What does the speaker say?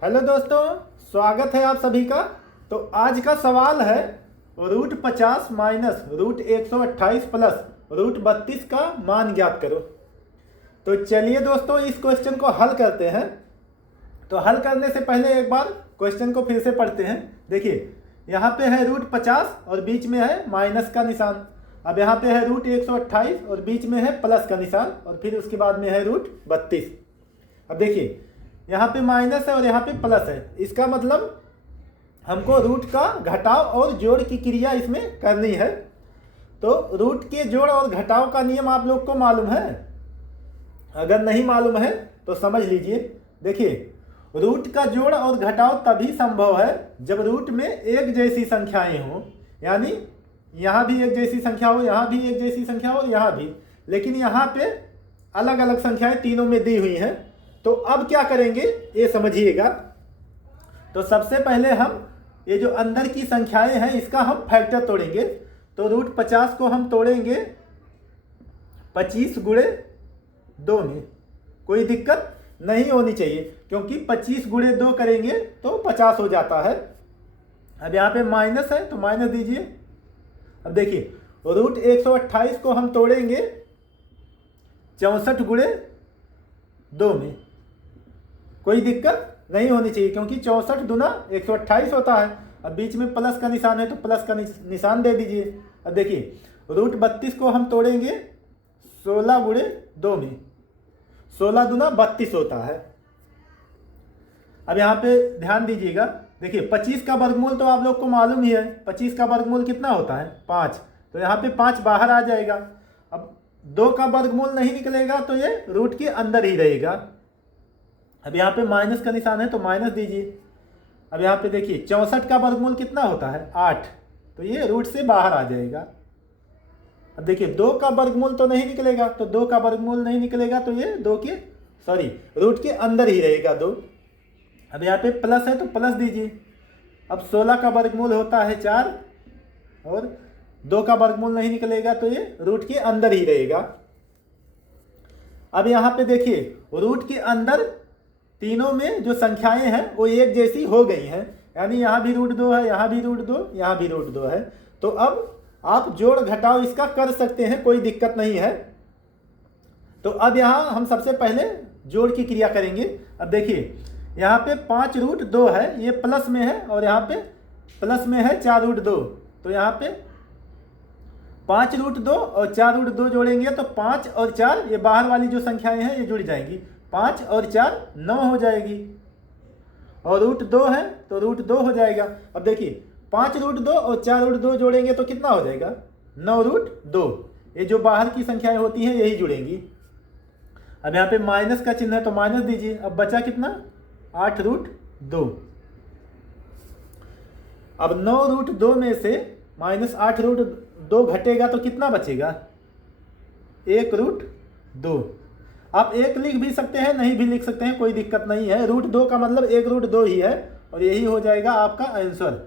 Hello दोस्तों, स्वागत है आप सभी का। तो आज का सवाल है √50 माइनस √128 प्लस √32 का मान ज्ञात करो। तो चलिए दोस्तों इस क्वेश्चन को हल करते हैं। तो हल करने से पहले एक बार क्वेश्चन को फिर से पढ़ते हैं। देखिए यहाँ पे है √50 और बीच में है माइनस का निशान। अब यहाँ पे है √128 और बीच में है प्लस का निशान और फिर उसके बाद में है √32। अब देखिए यहाँ पे माइनस है और यहाँ पे प्लस है, इसका मतलब हमको रूट का घटाव और जोड़ की क्रिया इसमें करनी है। तो रूट के जोड़ और घटाव का नियम आप लोग को मालूम है? अगर नहीं मालूम है तो समझ लीजिए। देखिए रूट का जोड़ और घटाव तभी संभव है जब रूट में एक जैसी संख्याएं हों, यानी यहाँ भी एक जैसी संख्या हो, यहाँ भी एक जैसी संख्या हो, यहाँ भी, लेकिन यहाँ पे अलग अलग संख्याएं तीनों में दी हुई हैं। तो अब क्या करेंगे ये समझिएगा। तो सबसे पहले हम ये जो अंदर की संख्याएं हैं इसका हम फैक्टर तोड़ेंगे। तो √50 को हम तोड़ेंगे 25 गुणे 2 में। कोई दिक्कत नहीं होनी चाहिए क्योंकि 25 गुणे 2 करेंगे तो 50 हो जाता है। अब यहाँ पे माइनस है तो माइनस दीजिए। अब देखिए √128 को हम तोड़ेंगे 64 गुणे 2 में। कोई दिक्कत नहीं होनी चाहिए क्योंकि 64 दूना 128 होता है। अब बीच में प्लस का निशान है तो प्लस का निशान दे दीजिए। अब देखिए √32 को हम तोड़ेंगे 16 गुणे 2 में। 16 दूना 32 होता है। अब यहाँ पे ध्यान दीजिएगा। देखिए 25 का वर्गमूल तो आप लोग को मालूम ही है। 25 का वर्गमूल कितना होता है? 5। तो यहाँ पे 5 बाहर आ जाएगा। अब 2 का वर्गमूल नहीं निकलेगा तो ये रूट के अंदर ही रहेगा। अब यहाँ पे माइनस का निशान है तो माइनस दीजिए। अब यहाँ पे देखिए 64 का वर्गमूल कितना होता है? 8। तो ये रूट से बाहर आ जाएगा। अब देखिए 2 का वर्गमूल तो नहीं निकलेगा, तो 2 का वर्गमूल नहीं निकलेगा तो ये रूट के अंदर ही रहेगा 2। अब यहाँ पे प्लस है तो प्लस दीजिए। अब 16 का वर्गमूल होता है 4 और 2 का वर्गमूल नहीं निकलेगा तो ये रूट के अंदर ही रहेगा। अब यहाँ पे देखिए रूट के अंदर तीनों में जो संख्याएं हैं वो एक जैसी हो गई हैं, यानी यहाँ भी √2 है, यहाँ भी √2, यहाँ भी √2 है। तो अब आप जोड़ घटाव इसका कर सकते हैं, कोई दिक्कत नहीं है। तो अब यहाँ हम सबसे पहले जोड़ की क्रिया करेंगे। अब देखिए यहाँ पे 5 √2 है, ये प्लस में है और यहाँ पे प्लस में है 4 √2। तो यहाँ पे 5 √2 और 4 √2 जोड़ेंगे तो 5 और 4 ये बाहर वाली जो संख्याएं हैं ये जुड़ जाएंगी। 5 और 4 9 हो जाएगी और √2 है तो √2 हो जाएगा। अब देखिए 5 √2 और 4 √2 जोड़ेंगे तो कितना हो जाएगा? 9 √2। ये जो बाहर की संख्याएं होती हैं यही जुड़ेंगी। अब यहाँ पे माइनस का चिन्ह है तो माइनस दीजिए। अब बचा कितना? 8 √2। अब 9 √2 में से माइनस 8 √2 घटेगा तो कितना बचेगा? 1 √2। आप 1 लिख भी सकते हैं, नहीं भी लिख सकते हैं, कोई दिक्कत नहीं है। √2 का मतलब 1 √2 ही है और यही हो जाएगा आपका आंसर।